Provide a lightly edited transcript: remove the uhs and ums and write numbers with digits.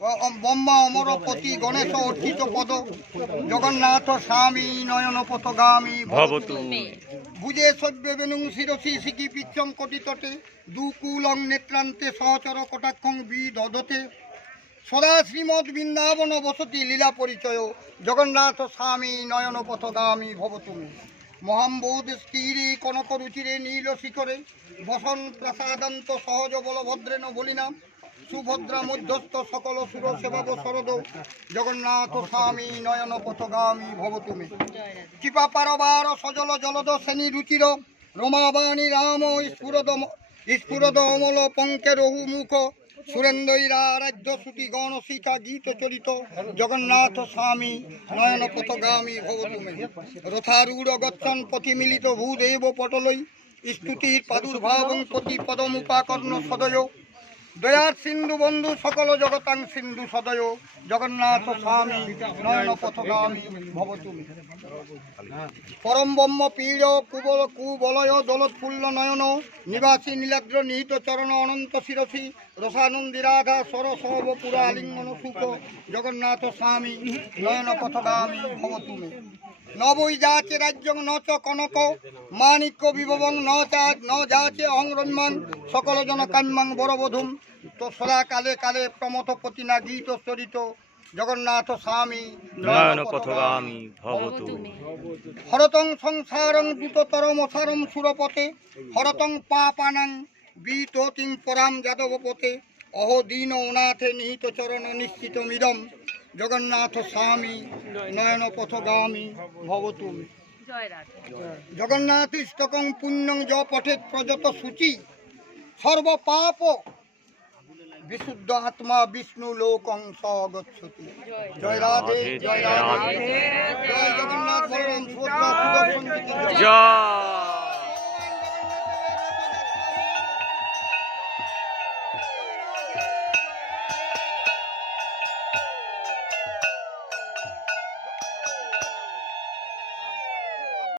ব্রহ্মা অমরপতি গণেশ অর্চিত পদ জগন্নাথ স্বামী নয়ন পথগামী ভবতু ভুজে সভ্য বেনুং শিরসি শিখি পিচ্ছং কটিতটে দুকুলং নেত্রান্তে সহচর কটাক্ষং বিদধতে সদা শ্রীমৎ বৃন্দাবন বসতি লীলা পরিচয় জগন্নাথ স্বামী নয়ন পথগামী ভবতু মহাম্বোধ স্থিরে কনক রুচিরে নীল শিখরে বসন প্রসাদান্ত সহজ বলভদ্রেণ বলিনাম সুভদ্রা মধ্যস্থ সকল সুর সেবাব শরদ জগন্নাথ স্বামী নয়ন পথগামী ভবতুমে কৃপা পারবার সজল জলদ শ্রেণী রুচির রমাবাণী রাম স্ফুরদ অমল পঙ্কে রহু মুখ সুরেন্দ্রইরা রাজ্য শ্রুতি গণ শিখা গীত চরিত জগন্নাথ স্বামী নয়ন পথগামী ভবতুমে রথারূঢ় গচ্ছন প্রতিমিলিত ভূদেব পটলই স্তুতির প্রাদুর্ভাবং প্রতি পদমুপাকর্ণ সদয় দয়ার সিন্ধু বন্ধু সকল জগতাং সিন্ধু সদয় জগন্নাথ স্বামী নয়ন পথগামী ভবতুমে পরম ব্রহ্ম পীড় কুবলয় দোলৎফুল্ল নয়ন নিবাসী নীলাদ্র নিহিত চরণ অনন্ত শিরসি রসানন্দী রাধা সরসব পুরা আলিঙ্গন সুখ জগন্নাথ স্বামী নয়ন পথগামী ভবতুমে নবৈ যাচে রাজ্যং ন চ কনক মাণিক্য বিভবং ন যাচে অহং রম্যাং সকল জন কাম্যাং বরবধূম তো সদা কালে কালে প্রমথ পতিনা গীত চরিত জগন্নাথ স্বামী নয়ন পথগামী ভবতু হরতং সংসারং দ্রুততরম সারম সুরপতে হরতং পাপানাং বিততিং পরাম যাদবপতে অহো দীন অনাথে নিহিত চরণ নিশ্চিত মিদম জগন্নাথ স্বামী নয়ন পথগামী ভবতু জগন্নাথ ইষ্টকং পুণ্যং য পঠেত প্রযত সূচি সর্বপাপ বিশুদ্ধ আত্মা বিষ্ণু লোকং সগচ্ছতি জয় রাধে জয় রাধে জয় জগন্নাথ বলরাম সুভদ্রা সুদর্শন। জয়।